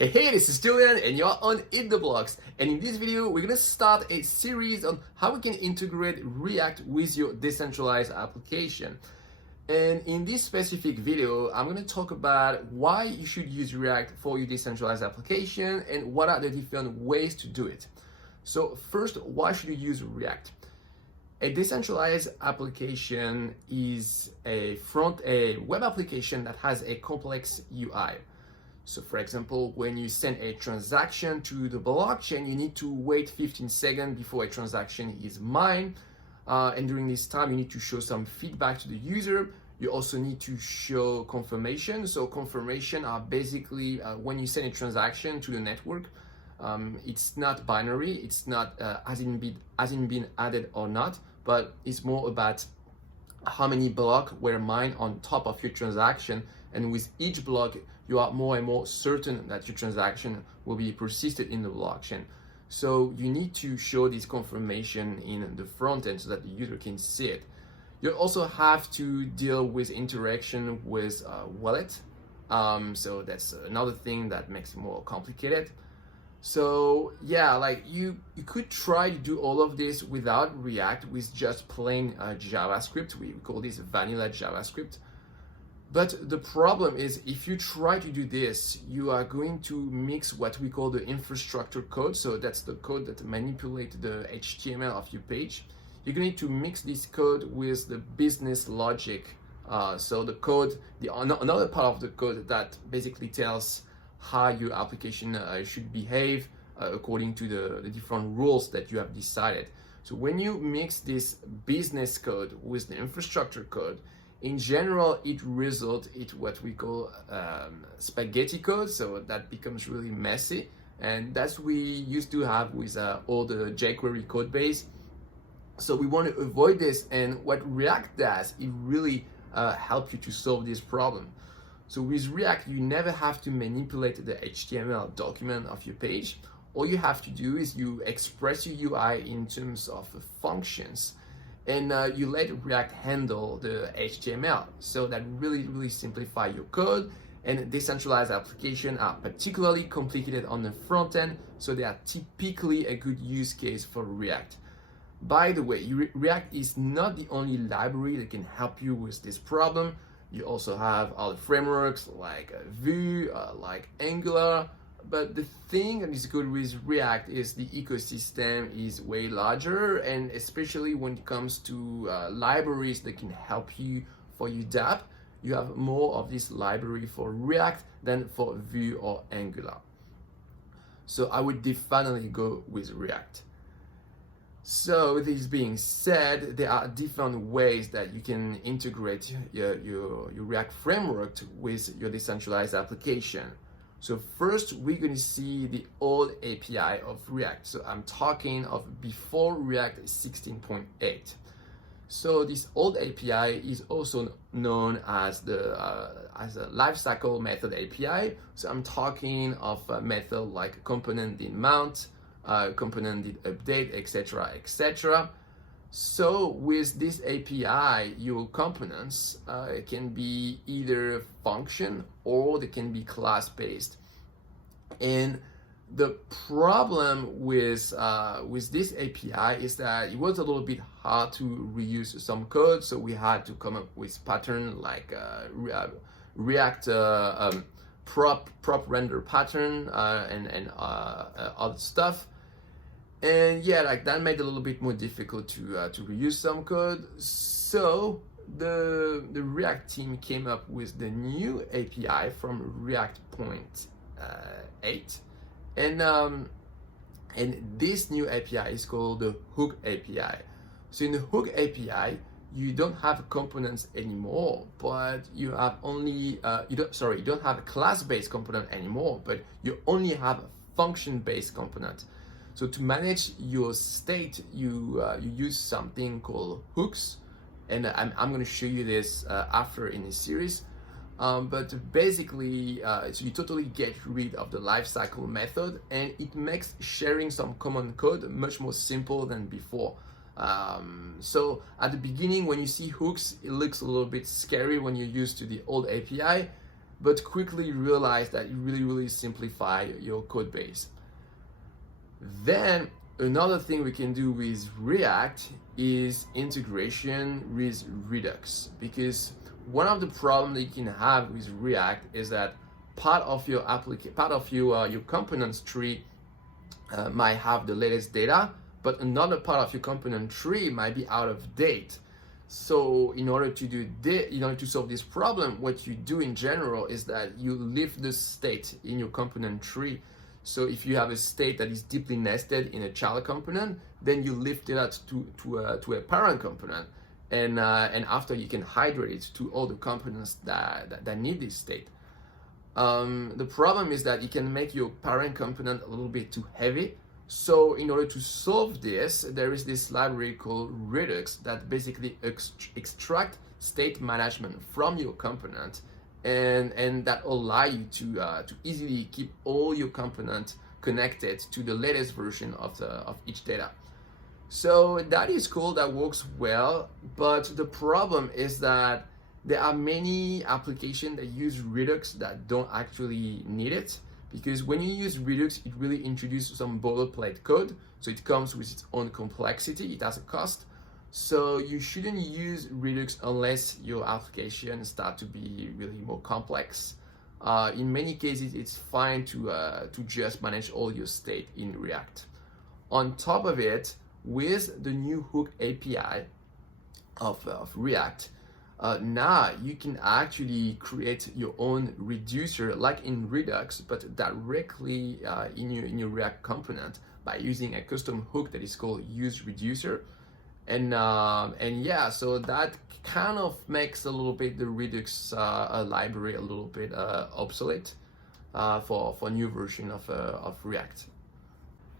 Hey, this is Julian and you're on EatTheBlocks, and in this video we're gonna start a series on how we can integrate React with your decentralized application. And in this specific video, I'm gonna talk about why you should use React for your decentralized application and what are the different ways to do it. So first, why should you use React? A decentralized application is a web application that has a complex UI. So for example, when you send a transaction to the blockchain, you need to wait 15 seconds before a transaction is mined. And during this time, you need to show some feedback to the user. You also need to show confirmation. So confirmation are basically when you send a transaction to the network, it's not binary. It's not has it been added or not, but it's more about how many blocks were mined on top of your transaction. And with each block, you are more and more certain that your transaction will be persisted in the blockchain. So you need to show this confirmation in the front end so that the user can see it. You also have to deal with interaction with wallet. So that's another thing that makes it more complicated. So yeah, like you could try to do all of this without React, with just plain JavaScript. We call this vanilla JavaScript. But the problem is, if you try to do this, you are going to mix what we call the infrastructure code. So that's the code that manipulates the HTML of your page. You're going to mix this code with the business logic. So the code, another part of the code that basically tells how your application should behave according to the different rules that you have decided. So when you mix this business code with the infrastructure code, in general, it results in what we call spaghetti code, so that becomes really messy, and that's what we used to have with all the jQuery code base. So we want to avoid this, and what React does, it really helps you to solve this problem. So with React, you never have to manipulate the HTML document of your page. All you have to do is you express your UI in terms of functions, and you let React handle the HTML. So that really simplify your code. And decentralized applications are particularly complicated on the front end, so they are typically a good use case for React. By the way, React is not the only library that can help you with this problem. You also have other frameworks like Vue, like Angular. But the thing that is good with React is the ecosystem is way larger, and especially when it comes to libraries that can help you for your Dapp, you have more of this library for React than for Vue or Angular. So I would definitely go with React. So this being said, there are different ways that you can integrate your React framework with your decentralized application. So first, we're going to see the old API of React. So I'm talking of before React 16.8. So this old API is also known as a lifecycle method API. So I'm talking of a method like componentDidMount, componentDidUpdate, etc., etc. So with this API, your components can be either function or they can be class-based. And the problem with this API is that it was a little bit hard to reuse some code. So we had to come up with pattern like React prop render pattern and other stuff. And yeah, like that made it a little bit more difficult to reuse some code. So the React team came up with the new API from React.8, and this new API is called the Hook API. So in the Hook API, you don't have components anymore, but you have only you don't have a class-based component anymore, but you only have a function-based component. So to manage your state, you use something called hooks, and I'm going to show you this after in this series. But basically, so you totally get rid of the lifecycle method, and it makes sharing some common code much more simple than before. So at the beginning, when you see hooks, it looks a little bit scary when you're used to the old API. but quickly realize that you really simplify your code base. Then another thing we can do with React is integration with Redux, because one of the problems that you can have with React is that part of your your components tree might have the latest data, but another part of your component tree might be out of date. So in order to solve this problem, what you do in general is that you lift the state in your component tree. So if you have a state that is deeply nested in a child component, then you lift it out to a parent component, and after you can hydrate it to all the components that need this state. The problem is that you can make your parent component a little bit too heavy. So in order to solve this, there is this library called Redux that basically extract state management from your component, and that allow you to easily keep all your components connected to the latest version of each data. So that is cool, that works well, but the problem is that there are many applications that use Redux that don't actually need it, because when you use Redux, it really introduces some boilerplate code, so it comes with its own complexity, it has a cost. So you shouldn't use Redux unless your application start to be really more complex. In many cases, it's fine to just manage all your state in React. On top of it, with the new hook API of React, now you can actually create your own reducer like in Redux, but directly in your React component by using a custom hook that is called useReducer. And yeah, so that kind of makes a little bit the Redux library a little bit obsolete for new version of React.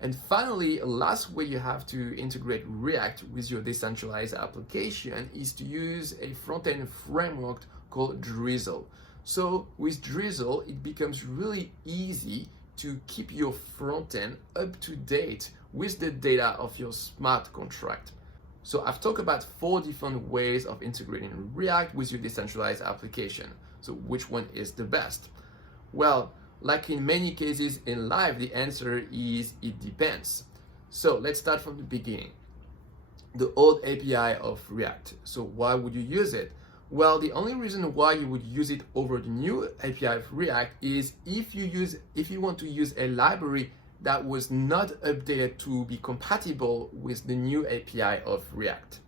And finally, last way you have to integrate React with your decentralized application is to use a front-end framework called Drizzle. So with Drizzle, it becomes really easy to keep your front-end up to date with the data of your smart contract. So I've talked about 4 different ways of integrating React with your decentralized application. So which one is the best? Well, like in many cases in life, the answer is it depends. So let's start from the beginning. The old API of React. So why would you use it? Well, the only reason why you would use it over the new API of React is if you want to use a library that was not updated to be compatible with the new API of React.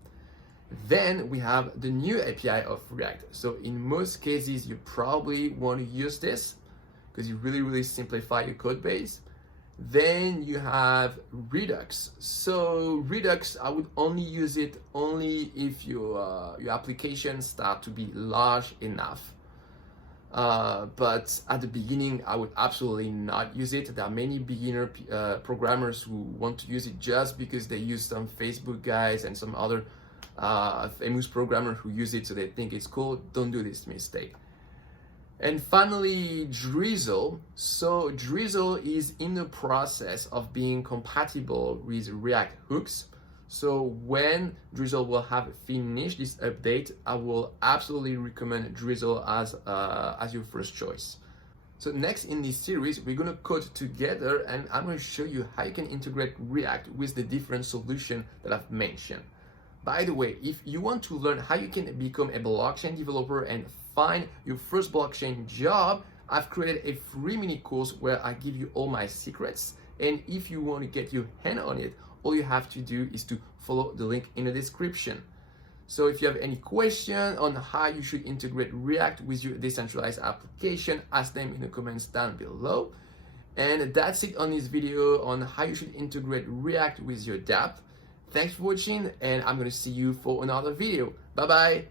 Then we have the new API of React. So in most cases, you probably want to use this because you really simplify your code base. Then you have Redux. So Redux, I would only use it only if your application start to be large enough. But at the beginning, I would absolutely not use it. There are many beginner programmers who want to use it just because they use some Facebook guys and some other famous programmer who use it, so they think it's cool. Don't do this mistake. And finally, Drizzle. So Drizzle is in the process of being compatible with React hooks. So when Drizzle will have finished this update, I will absolutely recommend Drizzle as your first choice. So next in this series, we're gonna code together, and I'm gonna show you how you can integrate React with the different solutions that I've mentioned. By the way, if you want to learn how you can become a blockchain developer and find your first blockchain job, I've created a free mini course where I give you all my secrets. And if you want to get your hand on it, all you have to do is to follow the link in the description. So if you have any question on how you should integrate React with your decentralized application, ask them in the comments down below. And that's it on this video on how you should integrate React with your Dapp. Thanks for watching, and I'm going to see you for another video. Bye bye.